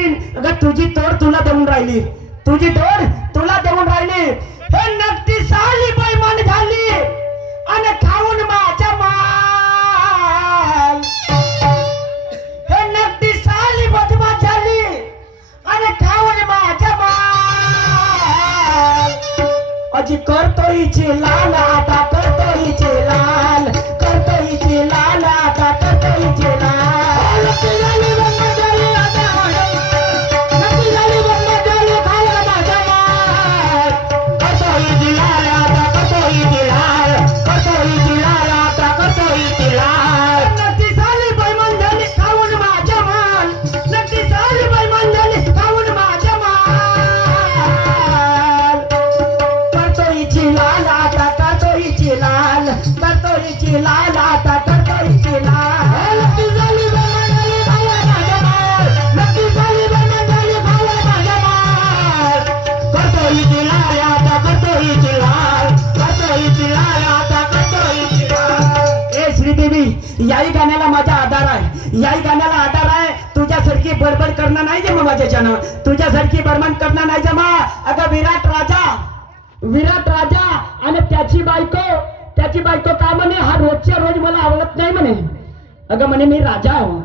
देईन. अगं तुझी तोड तुला देऊन राहिली, तुझी तोड तुला देऊन राहिली. हे नक्की साली बैमान झाली आणि खाऊन माझा माल. हे नक्की साली बदमाश झाली आणि खाऊन माझा माल. अजी करतो हिची लाल आता, करतो हिची लाल, करतो हिची लाल आता, करतो हिची लाल. याही गाण्याला माझा आधार आहे, याही गाण्याला आधार आहे. तुझ्यासारखी बडबड करणं नाही जमा माझ्याच्यानं, तुझ्यासारखी बडबड करणं नाही जमा. अगं विराट राजा आणि त्याची बायको का म्हणे, हा रोजच्या रोज मला आवडत नाही म्हणे. अगं म्हणे मी राजा हो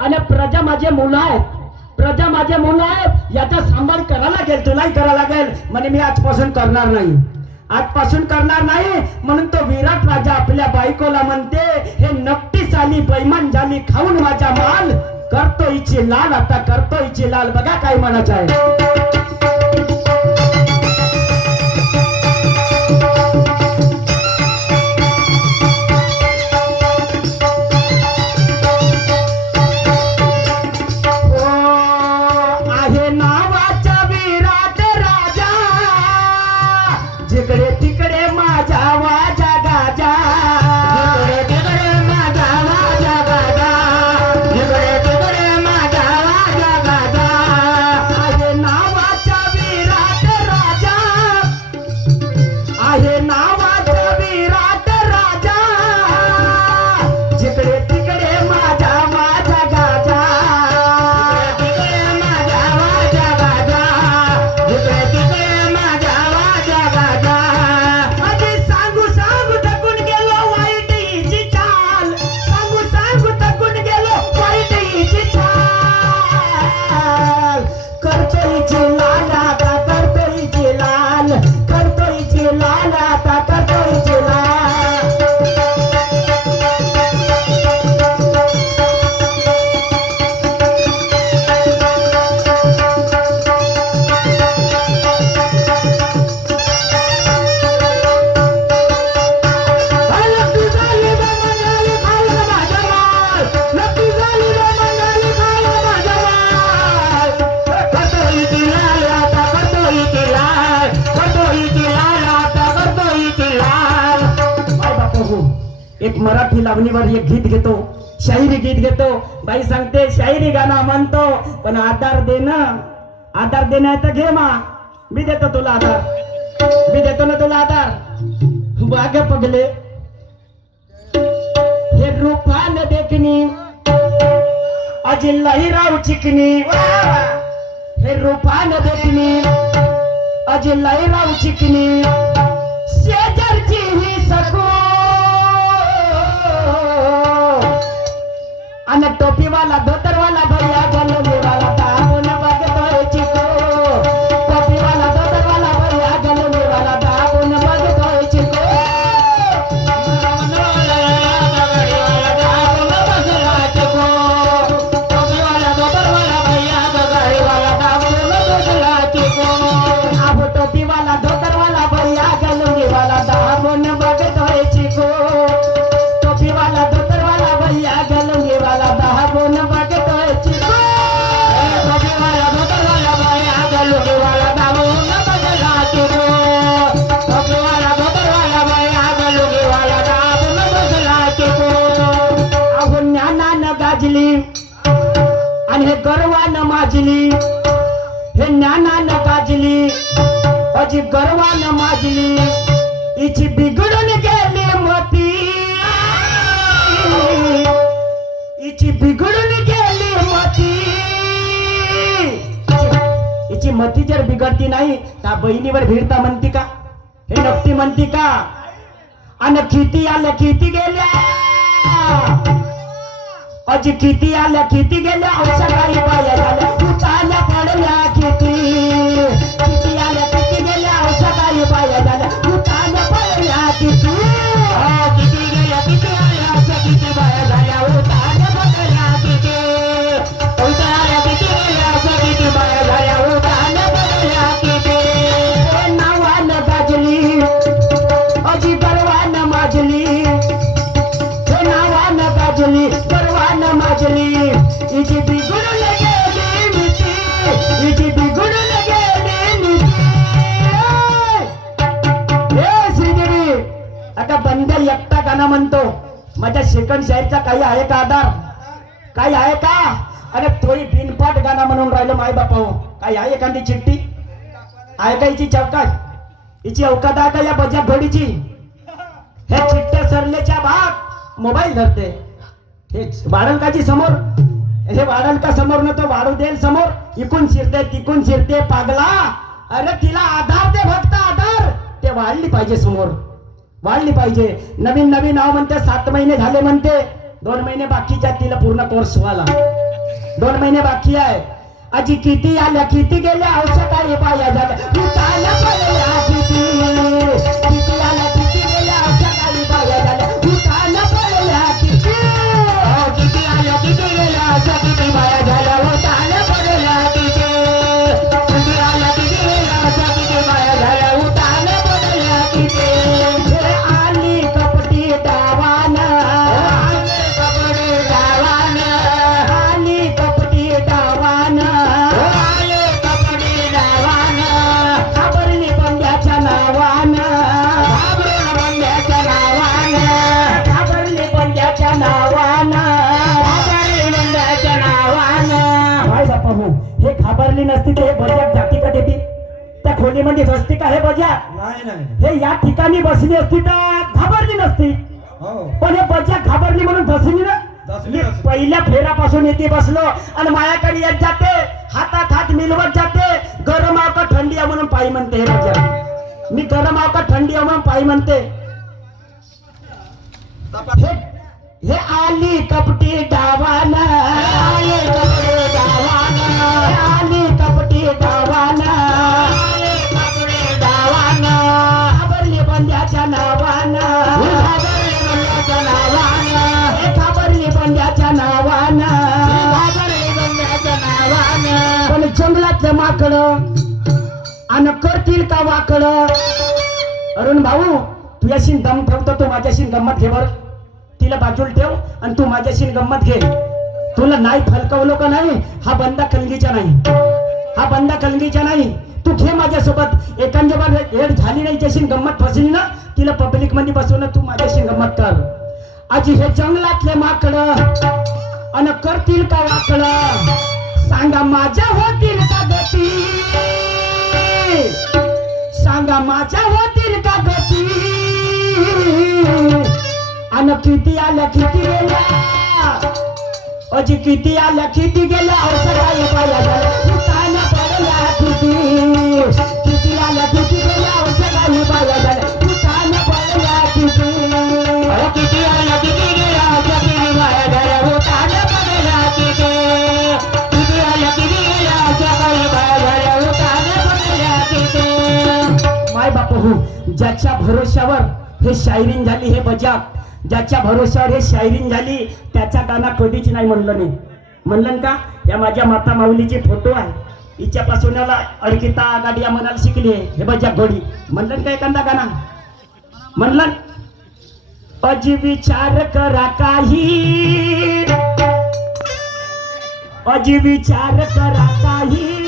आणि प्रजा माझे मुलं आहेत, याचा सांभाळ करावा लागेल, तुलाही करावा लागेल. म्हणे मी आजपासून करणार नाही. म्हणून तो विराट राजा आपल्या बायकोला म्हणते, हे नक्की साली बैमान झाली खाऊन माझा माल. करतो हिची लाल आता, करतो हिची लाल. बघा काय म्हणायचं आहे. जिकडे तिकडे माझा वाजा गाजा, जिकडे तिकडे माझा वाजा गाजा, जिकडे तिकडे माझा वाजा गाजा. आहे नावाचा विराट राजा, आहे नावाचा विराट राजा. जिकडे तिकडे माझा वाजा गाजा, जिकडे माझा वाजा गाजा, जिकडे तिकडे माझा वाजा गाजा. सांगू थकून गेलो वाईट हिची चाल, सांगू थकून गेलो वाईट हिची चाल. करतो हिची लाल आता, करतो हिची लाल, करतो हिची लाल आता, करतो हिची लाल. एक मराठी लावणीवर एक गीत घेतो, शाहिरी गीत घेतो. बाई सांगते शाहिरी गाणं म्हणतो, पण आधार देणं तर घे मा. मी देतो तुला आधार, मी देतो ना तुला आधार. वाघ पगले हे रूपान देखणी, अजी लहिराव चिकनी. हे रूपान देखणी, अजी लहिराव चिकनी. शेजारची ही सखू आणि टोपीवाला धोतरवाला भैया गलमेवाला दाबून बघतोय चिको. टोपीवाला धोतरवाला भैया गलमेवाला दाबून बघतोय चिको. टोपीवाला धोतरवाला भैया गलमेवाला दाबून बघतोय चिको. अब टोपीवाला धोतरवाला भैया गलमेवाला दाबून बघतोय चिको. टोपीवाला धोतरवाला भैया गलमेवाला दाबून बघतोय चिको. टोपीवाला धोतरवाला भैया गलमेवाला दाबून बघतोय चिको. टोपीवाला धोतरवाला भैया गलमेवाला दाबून बघतोय चिको. अहो ज्ञानानं गाजली आणि हे गर्वानं माजली, हे ज्ञानानं गाजली अजी गर्वानं माजली. हिची बिघडून गेली मती, हिची बिघडून गेली मती. मती जर बिघडती नाही त्या बहिणीवर भिडता म्हणती का? हे नक्की म्हणती का? आणि किती आल्या किती गेल्या, अजी किती आल्या किती गेल्या, औषध काही बाया झाल्या उतारल्या पडल्या किती, किती आल्या किती गेल्या, औषध काही बाया झाल्या उतारल्या पडल्या किती, किती गेल्या किती आल्या, औषध किती बाया झाल्या उतारल्या पडल्या किती, उतारल्या किती गेल्या, औषध किती बाया झाल्या उतारल्या पडल्या किती. नावानं गाजली अजी गर्वानं माजली, हे नावानं गाजली गर्वानं माजली, इजी बिघडून गेली नीती, इजी बिघडून गेली नीती. हे श्रीदेवी आता बंद एकटा गाणं म्हणतो, माझ्या सेकंड शाहीरचा काही आहे का आधार, काही आहे का? अरे थोडी बिनपाट गाणं म्हणून राहिलो माय बापा हो, काही आहे एखादी चिठ्ठी आहे का? हिची चौकात हिची अवकात आहे का या बजा घोडीची? हे चिठ्ठ्या सरलेच्या भाग मोबाईल धरते, हे वाढल काची समोर, हे वाढल का समोर न तो वाढू देईल समोर, इकून शिरते तिकून शिरते पागला. अरे तिला आधार दे भक्त आधार, ते वाढली पाहिजे समोर, वाढली पाहिजे. नवीन नवीन नाव म्हणते, 7 महिने झाले म्हणते, 2 महिने बाकीच्या तिला पूर्ण कोर्स व्हायला 2 महिने बाकी आहे. आजी किती आल्या किती गेल्या, औषध काही बाया झाल्या उतारल्या पडल्या किती, किती आल्या किती गेल्या, औषध काही बाया झाल्या उतारल्या पडल्या किती, किती आल्या किती गेल्या, औषध किती बाया झाल्या उतारल्या पडल्या किती, किती आल्या किती गेल्या, औषध किती बाया झाल्या उतारल्या पडल्या किती. हे आली कपटी डावानं, आली कपटी डावानं, आली कपटी डावानं, आली कपटी डावानं, घाबरली बंड्याच्या नावानं, घाबरून बंड्याच्या नावानं, घाबरली बंड्याच्या नावानं, घाबरली बंड्याच्या नावानं. भाई बापा हो, हे घाबरली नसती तर हे बजात जाती का देती? त्या खोलीमध्ये बसती का हे बजा? नाही नाही. हे या ठिकाणी बसली असती तर घाबरली नसती, हो पण हे बजा घाबरली म्हणून बसली ना. बसली, मी बसली. पहिल्या फेरापासून येते बसलो आणि मायाकडे येत जाते, हातात हात मिळवत जाते, गरम आव का थंडी आहे म्हणून पायी म्हणते. हे बजा मी गरम आव का थंडी आहे म्हणून पायी म्हणते. हे आली कपटी डावाना, आली कपटी डावाना, आली कपटी डावाना, आली कपटी डावाना, घाबरली बंड्याच्या नावाना, घाबरली बंड्याच्या नावाना, हे घाबरली बंड्याच्या नावाना, घाबरली बंड्याच्या नावाना. पण जंगलातलं माकडं अन करतील का वाकडं. अरुण भाऊ तुझ्याशी दम ठेवतो, तू माझ्याशी गंमत घे बरं. तिला बाजूला ठेव आणि तू माझ्याशी गंमत घे. तुला नाही फलकवलो का नाही, हा बंदा कलगीचा नाही, हा बंदा कलगीचा नाही. तू घे माझ्यासोबत, एखाद्या बार हेड झाली नाही त्याशी गंमत फसली ना, तिला पब्लिक मध्ये बसवून तू माझ्याशी गंमत कर. आजी हे जंगलातले माकडं अन करतील का वाकडं, सांगा माझ्या होतील का गती, सांगा माझ्या होतील का गती. अन किती आल्या किती गेल्या, अजी किती आल्या किती गेल्या, औषध काही बाया झाल्या उतारल्या पडल्या किती, किती आल्या किती गेल्या, औषध काही बाया झाल्या उतारल्या पडल्या किती, किती आल्या किती गेल्या, औषध किती बाया झाल्या उतारल्या पडल्या किती, किती आल्या किती गेल्या, औषध काही बाया झाल्या उतारल्या पडल्या किती. माय बापू हो, ज्याच्या भरोश्यावर हे शायरीन झाली, हे बजा ज्याच्या भरोश्यावर हे शायरीन झाली, त्याचा गाणं कधीच नाही म्हणलं नाही. म्हणलं का? या माझ्या माता माऊलीचे फोटो आहे, हिच्यापासून याला अर्किता गाडिया म्हणायला शिकली आहे, हे बजा घोडी. म्हणलं का एखादा गाणं म्हणलं, अजी विचार करा काही, अजी विचार करा काही,